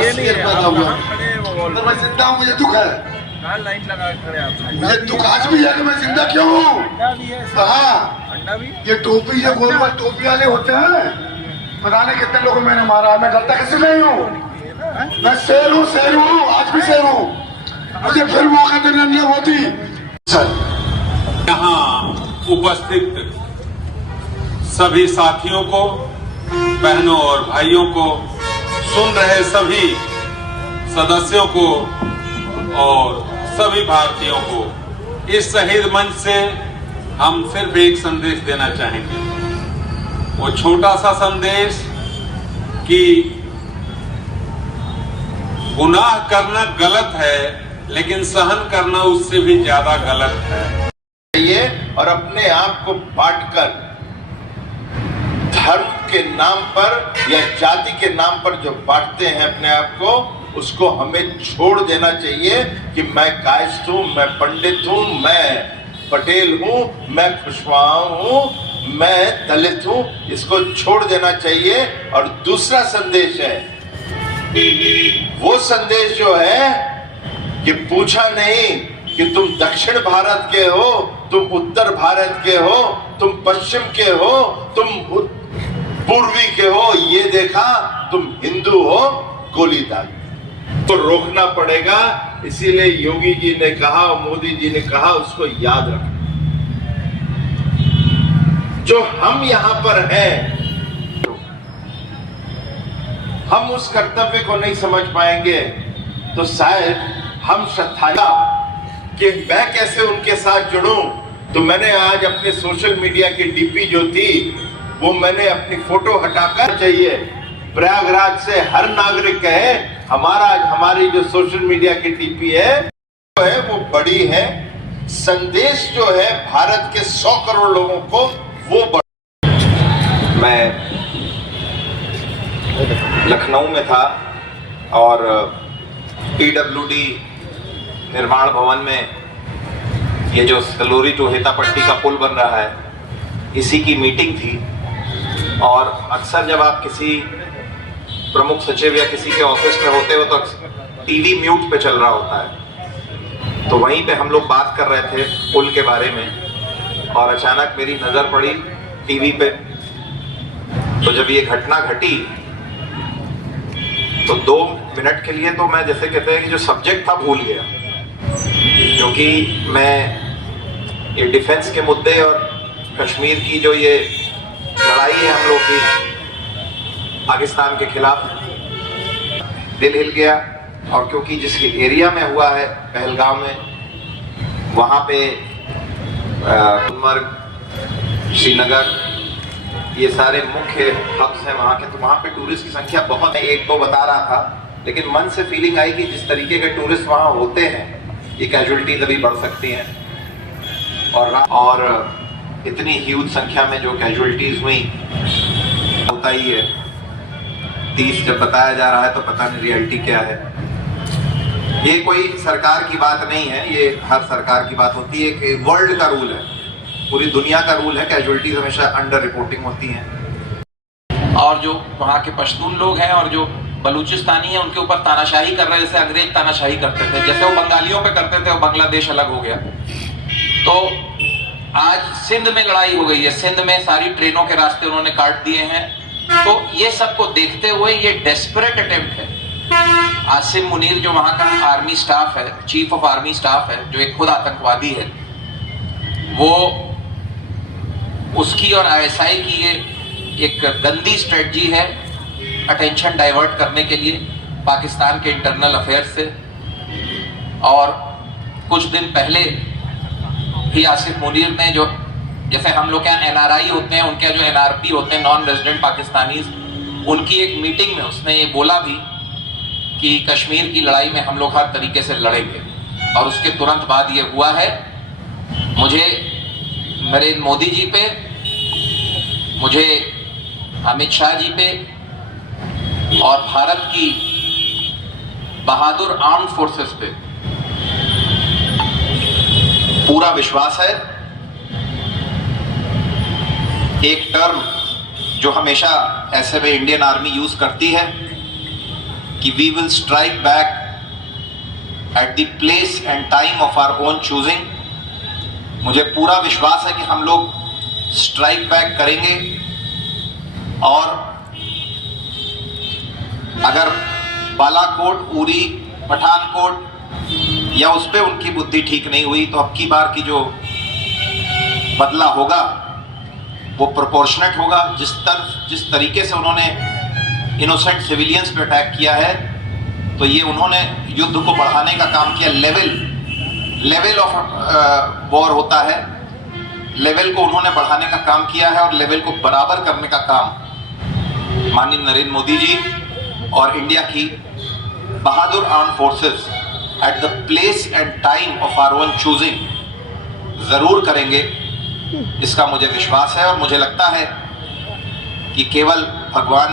80 पैदा हुआ, तो मैं जिंदा हूँ, मुझे दुख है, लाइन लगा खड़े आप। मुझे दुख आज भी है कि मैं जिंदा क्यों हूँ। हाँ, ये टोपी, ये गोल गोल टोपी वाले होते हैं, पता नहीं कितने लोगों मैंने मारा है, मैं डरता किसी नहीं हूँ, मैं शेर हूँ, शेर हूँ, आज भी शेर हूँ, मुझे फिर मौका देना नहीं होती। यहाँ उपस्थित सभी साथियों को, बहनों और भाइयों को, सुन रहे सभी सदस्यों को और सभी भारतीयों को इस शहीद मंच से हम सिर्फ एक संदेश देना चाहेंगे। वो छोटा सा संदेश कि गुनाह करना गलत है, लेकिन सहन करना उससे भी ज्यादा गलत है। और अपने आप को बांटकर धर्म के नाम पर या जाति के नाम पर जो बांटते हैं अपने आप को, उसको हमें छोड़ देना चाहिए कि मैं कायस्थ हूं, मैं पंडित हूं, मैं पटेल हूं, मैं कुशवाहा हूं, मैं दलित हूं, इसको छोड़ देना चाहिए। और दूसरा संदेश है, वो संदेश जो है कि पूछा नहीं कि तुम दक्षिण भारत के हो, तुम उत्तर भारत के हो, तुम पश्चिम के हो, तुम पूर्वी के हो, ये देखा तुम हिंदू हो, गोली दाग तो रोकना पड़ेगा। इसीलिए योगी जी ने कहा, मोदी जी ने कहा, उसको याद रखना। जो हम यहां पर हैं, हम उस कर्तव्य को नहीं समझ पाएंगे तो शायद हम श्रद्धा कि मैं कैसे उनके साथ जुड़ूं। तो मैंने आज अपने सोशल मीडिया की डीपी जो थी, वो मैंने अपनी फोटो हटाकर चाहिए। प्रयागराज से हर नागरिक कहे हमारी जो सोशल मीडिया की डीपी है वो बड़ी है। संदेश जो है भारत के 100 करोड़ लोगों को वो बड़ा। मैं लखनऊ में था और पीडब्ल्यूडी निर्माण भवन में ये जो सलोरी टू हेतापट्टी का पुल बन रहा है, इसी की मीटिंग थी। और अक्सर जब आप किसी प्रमुख सचिव या किसी के ऑफिस में होते हो तो टीवी म्यूट पे चल रहा होता है। तो वहीं पे हम लोग बात कर रहे थे पुल के बारे में और अचानक मेरी नजर पड़ी टीवी पे। तो जब ये घटना घटी तो 2 मिनट के लिए तो मैं, जैसे कहते हैं कि जो सब्जेक्ट था, भूल गया, क्योंकि मैं ये डिफेंस के मुद्दे और कश्मीर की जो ये लड़ाई है हम लोग की पाकिस्तान के खिलाफ, दिल हिल गया। और क्योंकि जिस एरिया में हुआ है पहलगाम में, वहाँ पे गुलमर्ग, श्रीनगर, ये सारे मुख्य हब्स हैं वहाँ के, तो वहाँ पे टूरिस्ट की संख्या बहुत है। 1-2 बता रहा था, लेकिन मन से फीलिंग आई कि जिस तरीके के टूरिस्ट वहाँ होते हैं, ये कैजुअलिटीज अभी बढ़ सकती हैं। और इतनी ह्यूज संख्या में जो कैजुअलिटीज हुई, होता ही है 30 जब बताया जा रहा है तो पता नहीं रियलिटी क्या है। ये कोई सरकार की बात नहीं है, ये हर सरकार की बात होती है कि वर्ल्ड का रूल है, पूरी दुनिया का रूल है, कैजुअलिटीज हमेशा अंडर रिपोर्टिंग होती हैं। और जो वहाँ के पश्तून लोग हैं और जो बलूचिस्तानी हैं, उनके ऊपर तानाशाही कर रहे हैं, जैसे अंग्रेज तानाशाही करते थे, जैसे वो बंगालियों पे करते थे, वो बांग्लादेश अलग हो गया। तो आज सिंध में लड़ाई हो गई है, सिंध में सारी ट्रेनों के रास्ते उन्होंने काट दिए हैं। तो ये सबको देखते हुए ये डेस्परेट अटेम्प्ट है। आसिम मुनीर जो वहां का आर्मी स्टाफ है, चीफ ऑफ आर्मी स्टाफ है, जो एक खुद आतंकवादी है, वो उसकी और आईएसआई की ये एक गंदी स्ट्रेटजी है अटेंशन डाइवर्ट करने के लिए पाकिस्तान के इंटरनल अफेयर्स से। और कुछ दिन पहले भी आसिफ मुनीर ने, जो जैसे हम लोग क्या एनआरआई होते हैं, उनके जो एनआरपी होते हैं, नॉन रेजिडेंट पाकिस्तानीज, उनकी एक मीटिंग में उसने ये बोला भी कि कश्मीर की लड़ाई में हम लोग हर तरीके से लड़ेंगे। और उसके तुरंत बाद ये हुआ है। मुझे नरेंद्र मोदी जी पे, मुझे अमित शाह जी पे और भारत की बहादुर आर्म फोर्सेस पे पूरा विश्वास है। एक टर्म जो हमेशा ऐसे में इंडियन आर्मी यूज करती है कि we will strike back at the place and time of our own choosing. मुझे पूरा विश्वास है कि हम लोग स्ट्राइक बैक करेंगे, और अगर बालाकोट, उरी, पठानकोट या उस पे उनकी बुद्धि ठीक नहीं हुई तो अब की बार की जो बदला होगा वो प्रोपोर्शनेट होगा। जिस तरीके से उन्होंने इनोसेंट सिविलियंस पे अटैक किया है, तो ये उन्होंने युद्ध को बढ़ाने का काम किया। लेवल ऑफ वॉर होता है, लेवल को उन्होंने बढ़ाने का काम किया है और लेवल को बराबर करने का काम माननीय नरेंद्र मोदी जी और इंडिया की बहादुर arm forces at the place and time of our own choosing जरूर करेंगे, इसका मुझे विश्वास है। और मुझे लगता है कि केवल भगवान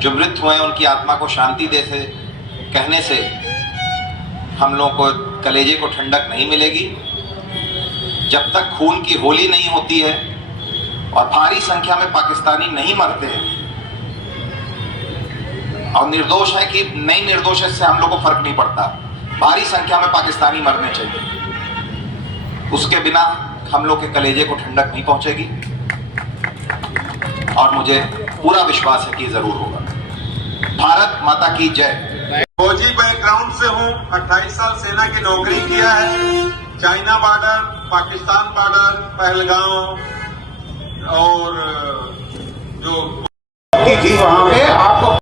जो मृत हुए हैं उनकी आत्मा को शांति दे से कहने से हम लोगों को कलेजे को ठंडक नहीं मिलेगी। जब तक खून की होली नहीं होती है और भारी संख्या में पाकिस्तानी नहीं मरते हैं और निर्दोष है कि नहीं निर्दोष है, इससे हम लोग को फर्क नहीं पड़ता, भारी संख्या में पाकिस्तानी मरने चाहिए, उसके बिना हम लोग के कलेजे को ठंडक नहीं पहुंचेगी। और मुझे पूरा विश्वास है कि जरूर होगा। भारत माता की जय। फौजी बैकग्राउंड से हूँ, 28 साल सेना की नौकरी किया है। China border, Pakistan border, Pahalgam और जो थी वहां पे आपको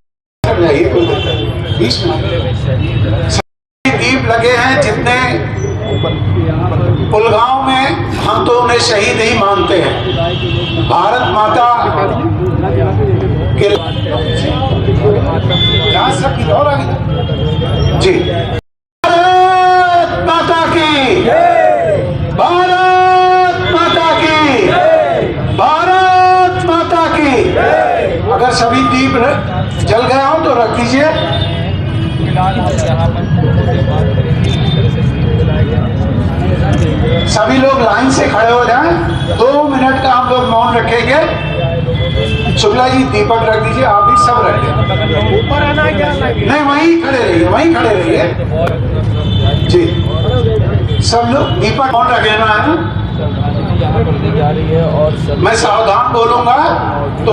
दीप लगे हैं जितने पुलगांव में, हम तो उन्हें शहीद ही मानते हैं। भारत माता के जी, भारत माता की, भारत माता की, भारत माता की। अगर सभी दीप जल गया हो तो रख दीजिए। सभी लोग लाइन से खड़े हो जाएं। 2 मिनट का हम लोग मौन रखेंगे। शुक्ला जी दीपक रख दीजिए, आप भी सब रखें। ऊपर आना है क्या? नहीं, वहीं खड़े रहिए, वहीं खड़े रहिए जी। सब लोग दीपक मौन रख लेना है। मैं सावधान बोलूंगा तो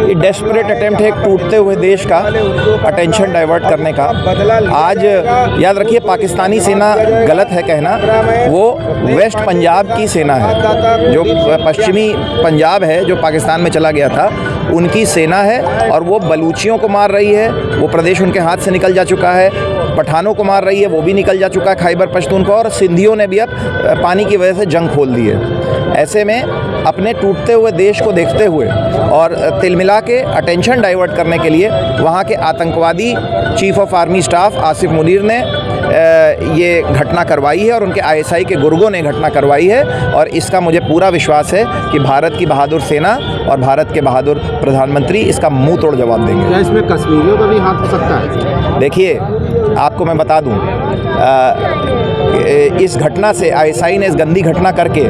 ये डेस्परेट अटेम्प्ट है एक टूटते हुए देश का अटेंशन डाइवर्ट करने का। आज याद रखिए, पाकिस्तानी सेना गलत है कहना, वो वेस्ट पंजाब की सेना है, जो पश्चिमी पंजाब है जो पाकिस्तान में चला गया था, उनकी सेना है। और वो बलूचियों को मार रही है, वो प्रदेश उनके हाथ से निकल जा चुका है। पठानों को मार रही है, वो भी निकल जा चुका है खैबर पश्तूनख्वा, और सिंधियों ने भी अब पानी की वजह से जंग खोल दी है। ऐसे में अपने टूटते हुए देश को देखते हुए और तिलमिला के अटेंशन डाइवर्ट करने के लिए वहाँ के आतंकवादी chief of army staff Asif Munir ने ये घटना करवाई है और उनके ISI के गुर्गों ने घटना करवाई है। और इसका मुझे पूरा विश्वास है कि भारत की बहादुर सेना और भारत के बहादुर प्रधानमंत्री इसका मुंह तोड़ जवाब देंगे। क्या इसमें कश्मीरियों का भी हाथ हो सकता है? देखिए, आपको मैं बता दूं, इस घटना से ISI ने इस गंदी घटना करके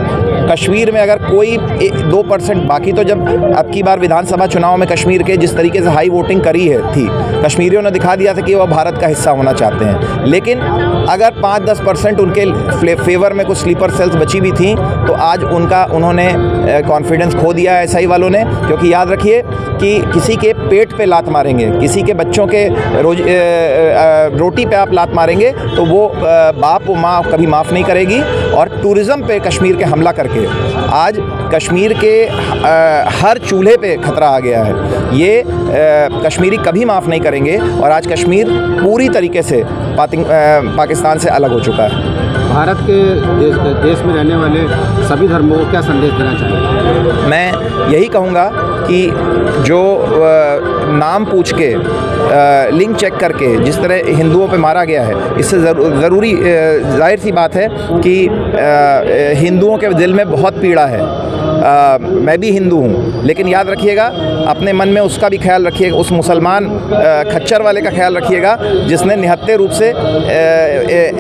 कश्मीर में अगर कोई 2%, बाकी तो जब अब की बार विधानसभा चुनाव में कश्मीर के जिस तरीके से हाई वोटिंग करी है थी, कश्मीरियों ने दिखा दिया था कि वह भारत का हिस्सा होना चाहते हैं। लेकिन अगर 5-10% उनके फेवर में कुछ स्लीपर सेल्स बची भी थी तो आज उन्होंने कॉन्फिडेंस खो दिया है ISI वालों ने। क्योंकि याद रखिए कि किसी के पेट पे लात मारेंगे, किसी के बच्चों के रोटी पे आप लात मारेंगे तो वो बाप व माँ कभी माफ़ नहीं करेगी। और टूरिज़्म पे कश्मीर के हमला करके आज कश्मीर के हर चूल्हे पे खतरा आ गया है। ये कश्मीरी कभी माफ़ नहीं करेंगे। और आज कश्मीर पूरी तरीके से पाकिस्तान से अलग हो चुका है। भारत के देश में रहने वाले सभी धर्मों को क्या संदेश देना चाहिए? मैं यही कहूँगा कि जो नाम पूछ के लिंक चेक करके जिस तरह हिंदुओं पे मारा गया है, इससे ज़रूरी जाहिर सी बात है कि हिंदुओं के दिल में बहुत पीड़ा है। मैं भी हिंदू हूँ, लेकिन याद रखिएगा, अपने मन में उसका भी ख्याल रखिएगा, उस मुसलमान खच्चर वाले का ख्याल रखिएगा जिसने निहत्थे रूप से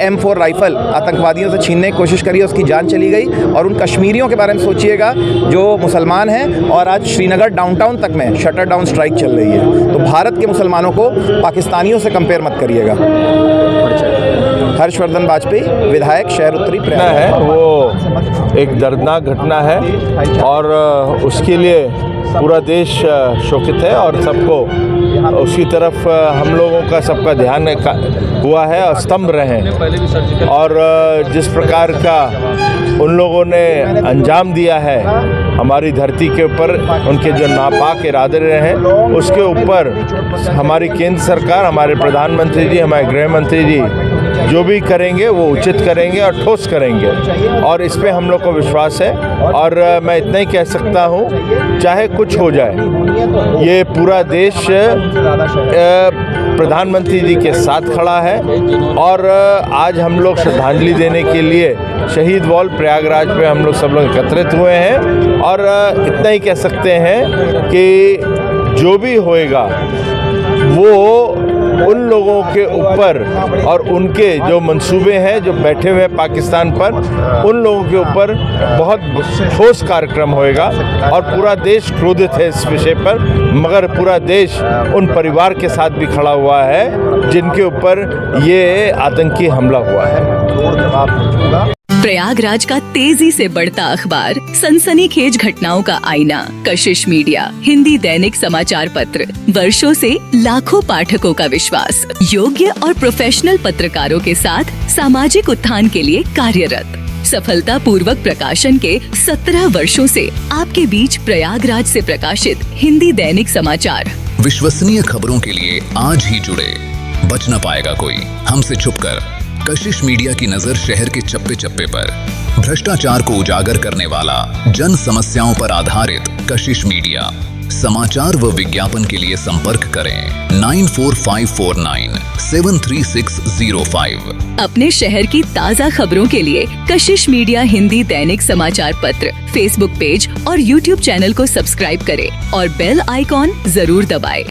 M4 राइफ़ल आतंकवादियों से छीनने की कोशिश करी, उसकी जान चली गई। और उन कश्मीरियों के बारे में सोचिएगा जो मुसलमान हैं और आज श्रीनगर डाउनटाउन तक में शटर डाउन स्ट्राइक चल रही है। तो भारत के मुसलमानों को पाकिस्तानियों से कंपेयर मत करिएगा। हर्षवर्धन वाजपेयी, विधायक, शहर उत्तरी प्रयाग है, वो एक दर्दनाक घटना है और उसके लिए पूरा देश शोकित है और सबको उसकी तरफ हम लोगों का सबका ध्यान हुआ है और स्तंभ रहे हैं। और जिस प्रकार का उन लोगों ने अंजाम दिया है हमारी धरती के ऊपर, उनके जो नापाक इरादे रहे हैं, उसके ऊपर हमारी केंद्र सरकार, हमारे प्रधानमंत्री जी, हमारे गृह मंत्री जी जो भी करेंगे वो उचित करेंगे और ठोस करेंगे, और इस पे हम लोग को विश्वास है। और मैं इतना ही कह सकता हूँ, चाहे कुछ हो जाए, ये पूरा देश प्रधानमंत्री जी के साथ खड़ा है। और आज हम लोग श्रद्धांजलि देने के लिए शहीद वॉल प्रयागराज पे हम लोग सब लोग एकत्रित हुए हैं। और इतना ही कह सकते हैं कि जो भी होएगा वो उन लोगों के ऊपर और उनके जो मंसूबे हैं जो बैठे हुए हैं पाकिस्तान पर, उन लोगों के ऊपर बहुत ठोस कार्यक्रम होएगा। और पूरा देश क्रोधित है इस विषय पर, मगर पूरा देश उन परिवार के साथ भी खड़ा हुआ है जिनके ऊपर ये आतंकी हमला हुआ है। प्रयागराज का तेजी से बढ़ता अखबार, सनसनीखेज घटनाओं का आईना, कशिश मीडिया, हिंदी दैनिक समाचार पत्र, वर्षों से लाखों पाठकों का विश्वास, योग्य और प्रोफेशनल पत्रकारों के साथ सामाजिक उत्थान के लिए कार्यरत, सफलता पूर्वक प्रकाशन के 17 वर्षों से आपके बीच प्रयागराज से प्रकाशित हिंदी दैनिक समाचार। विश्वसनीय खबरों के लिए आज ही जुड़े, बच न पाएगा कोई हमसे छुपकर। कशिश मीडिया की नजर शहर के चप्पे चप्पे पर, भ्रष्टाचार को उजागर करने वाला, जन समस्याओं पर आधारित कशिश मीडिया। समाचार व विज्ञापन के लिए संपर्क करें 9454973605। अपने शहर की ताज़ा खबरों के लिए कशिश मीडिया हिंदी दैनिक समाचार पत्र फेसबुक पेज और YouTube चैनल को सब्सक्राइब करें और बेल आइकॉन जरूर दबाएं।